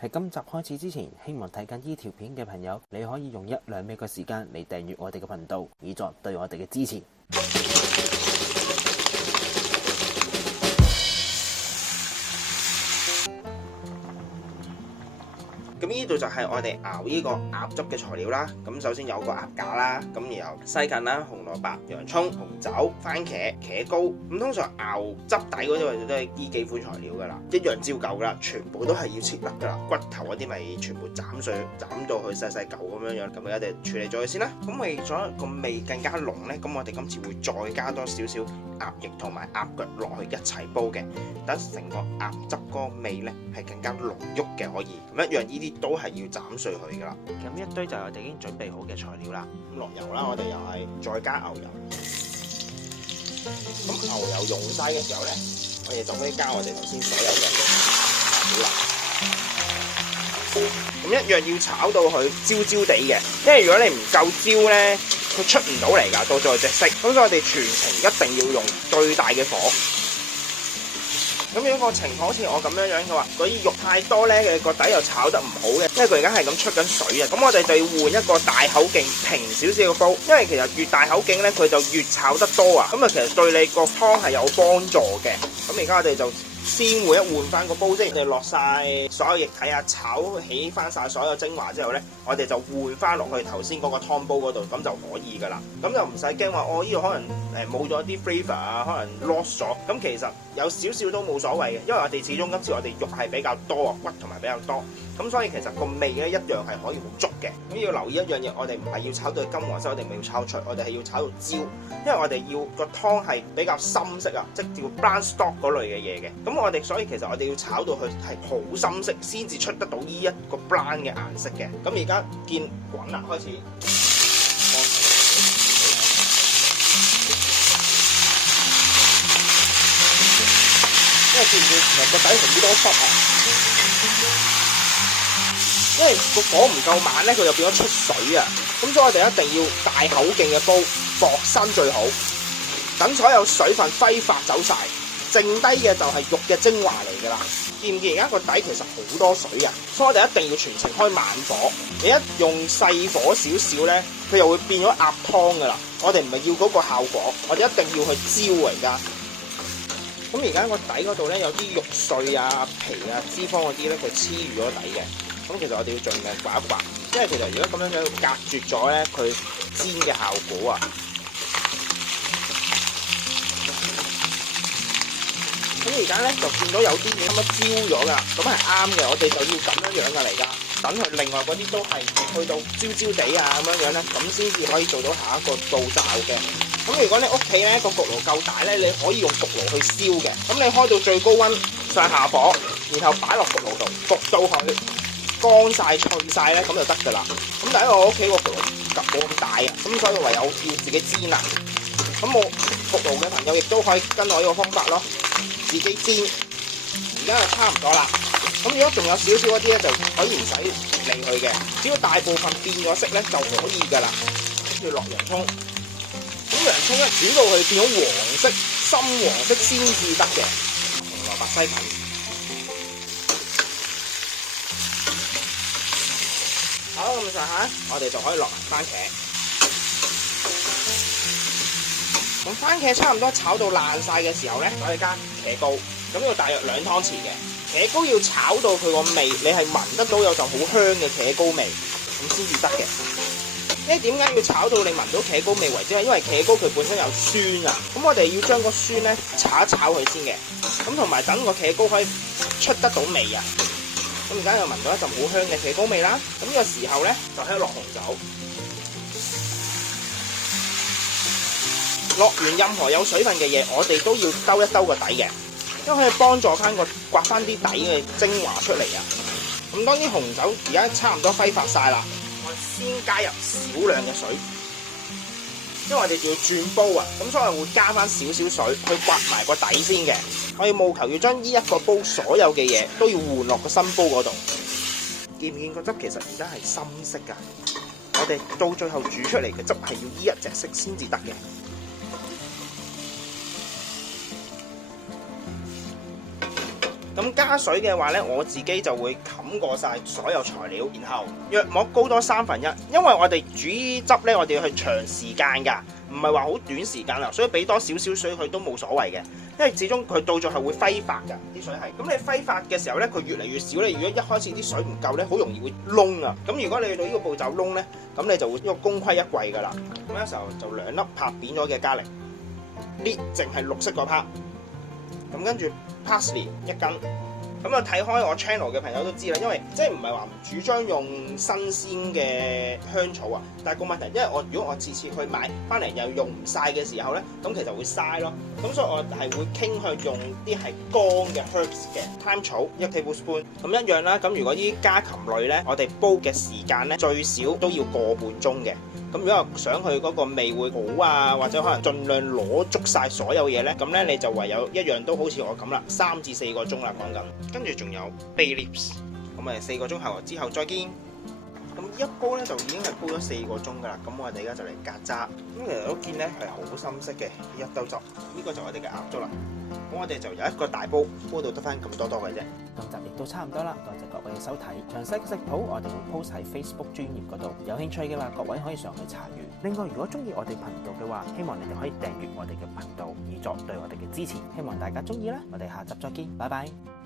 喺今集開始之前，希望睇緊呢條片嘅朋友，你可以用1-2秒嘅時間嚟訂閱我哋嘅頻道，以作對我哋嘅支持。咁呢度就係我哋熬呢個鴨汁嘅材料啦。咁首先有個鴨架啦，咁然後西芹啦、紅蘿蔔、洋葱、紅酒、番茄、茄膏。咁通常熬汁底嗰啲都係呢幾款材料噶啦，一樣照舊噶啦，全部都係要切粒噶啦。骨頭嗰啲咪全部斬碎，斬到佢細細嚿咁樣樣。咁我哋處理咗佢先啦。咁為咗個味更加濃呢，咁我哋今次會再加多少少鴨翼同埋鴨腳落去一齊煲嘅，等成個鴨汁嗰個味呢係更加濃郁嘅可以。咁一樣呢啲都係要斬碎佢噶啦。咁一堆就係我哋已經準備好嘅材料啦。咁落油啦，我哋又係再加牛油。咁牛油溶晒嘅時候呢，我哋就可以加我哋頭先所有嘅料啦。咁一樣要炒到佢焦焦地嘅，因為如果你唔夠焦呢，佢出唔到嚟噶，到最後隻色。咁所以我哋全程一定要用最大嘅火。咁樣個情況好似我咁樣樣嘅話，嗰啲肉太多呢，佢個底又炒得唔好嘅，因為佢而家係咁出緊水啊。咁我哋就要換一個大口徑平少少嘅煲，因為其實越大口徑呢，佢就越炒得多啊。咁啊，其實對你個湯係有幫助嘅。咁而家我哋就先換翻個煲先，我哋落晒所有液體啊，炒起翻晒所有精華之後呢，我哋就換翻落去頭先嗰個湯煲嗰度，咁就可以噶啦。咁就唔使驚話，呢度可能冇咗啲 flavour 啊，可能 lost 咗。咁其實有少少都冇所謂嘅，因為我哋始終今次我哋肉係比較多啊，骨同埋比較多，咁所以其實個味咧一樣係可以好足嘅。咁要留意一樣嘢，我哋唔係要炒到金黃色，我哋唔係要炒出，我哋係要炒到焦，因為我哋要個湯係比較深色啊，即係叫 brown stock 嗰類嘅嘢嘅。咁我哋所以其實我哋要炒到佢係好深色，先至出得到呢一個 brown 嘅顏色嘅。咁而家見滾啦，開始。因為見唔見其實個底好多濕啊？因為個火唔夠猛咧，佢就變咗出水啊！咁所以我哋一定要大口徑嘅煲，薄身最好，等所有水分揮發走晒，剩低嘅就係肉嘅精華嚟㗎啦。見唔見而家個底其實好多水啊？所以我哋一定要全程開慢火。你一用細火少少咧，佢又會變咗鴨湯㗎啦。我哋唔係要嗰個效果，我哋一定要去焦而家。咁而家個底嗰度咧有啲肉碎啊、皮啊、脂肪嗰啲咧，佢黐住咗底嘅。咁其實我哋要盡量刮一刮，因為其實如果咁樣樣隔絕咗咧，佢煎嘅效果啊。咁而家咧就見到有啲嘢啱啱焦咗㗎，咁係啱嘅。我哋就要咁樣樣㗎嚟㗎，等佢另外嗰啲都係去到焦焦地啊咁樣樣咧，咁先至可以做到下一個步驟嘅。咁如果你屋企咧個焗爐夠大咧，你可以用焗爐去燒嘅。咁你開到最高溫上下火，然後擺落焗爐度焗到佢乾晒脆晒咧，咁就得㗎啦。咁但係我屋企個焗爐冇咁大啊，咁所以唯有要自己煎啊。咁冇焗爐嘅朋友亦都可以跟我呢個方法咯，自己煎。而家就差唔多啦。咁如果仲有少少嗰啲咧，就可以唔使理佢嘅，只要大部分變咗色咧就可以㗎啦。跟住落洋葱。咁洋葱咧煮到佢變咗黃色、深黃色先至得嘅。紅蘿蔔西芹，好咁上下，我哋就可以落番茄。咁番茄差唔多炒到爛晒嘅時候咧，可以加茄膏。咁要大約2湯匙嘅茄膏，要炒到佢個味，你係聞得到有陣好香嘅茄膏味，咁先至得嘅。因為點解要炒到你聞到茄膏味為止？因為茄膏佢本身有酸啊，咁我哋要將個酸咧炒一炒佢先嘅，咁同埋等個茄膏可以出得到味啊。咁而家又聞到一陣好香嘅茄膏味啦，咁呢個時候咧就喺度落紅酒，落完任何有水分嘅嘢，我哋都要兜一兜個底嘅，因為可以幫助翻個刮翻啲底嘅精華出嚟啊。咁當啲紅酒而家差唔多揮發晒啦。先加入少量嘅水，因為我哋要轉煲啊，咁所以會加翻少少水去刮埋個底先嘅。我要務求要將呢一個煲所有嘅嘢都要換落個新煲嗰度。見唔見個汁其實而家係深色㗎？我哋到最後煮出嚟嘅汁係要呢一隻色先至得嘅。咁加水嘅話呢，我自己就會冚過晒所有材料，然後約莫高多1/3，因為我哋煮汁呢，我哋要去長時間㗎，唔係話好短時間啊，所以俾多少少水佢都冇所謂嘅，因為始終佢到最後會揮發㗎啲水係。咁你揮發嘅時候呢，佢越嚟越少咧。如果一開始啲水唔夠呢，好容易會燶啊。咁如果你去到呢個步驟燶呢，咁你就會呢個功虧一簣㗎啦。咁呢時候就2粒拍扁咗嘅加力，呢淨係綠色嗰 part。咁跟住 parsley 1根。咁啊，睇開我 channel 嘅朋友都知啦，因為即係唔係話唔主張用新鮮嘅香草啊，但係個問題，因為如果我次次去買翻嚟又用唔晒嘅時候咧，咁其實會嘥咯。咁所以我係會傾向用啲係乾嘅 herbs 嘅 thyme 草1 tablespoon， 咁一樣啦。咁如果呢啲家禽類咧，我哋煲嘅時間咧最少都要個半鐘嘅。咁如果想佢嗰個味會好啊，或者可能盡量攞足晒所有嘢咧，咁咧你就唯有一樣都好似我咁啦，3至4個鐘啦講緊。跟住仲有 bay leaves， 咁我哋4個鐘後之後再見。咁一煲咧就已經係煲咗4個鐘噶啦。咁我哋而家就嚟隔渣。咁其實都見咧係好深色嘅一兜汁，呢個就我哋嘅鴨粥啦。咁我哋就有一個大煲，煲到得翻咁多嘅啫。今集亦都差唔多啦，多謝各位嘅收睇。詳細嘅食譜我哋會 post 喺 Facebook 專頁嗰度，有興趣嘅話，各位可以上去查閱。另外，如果中意我哋頻道嘅話，希望你哋可以訂閱我哋嘅頻道，以作對我哋嘅支持。希望大家中意啦，我哋下集再見，拜拜。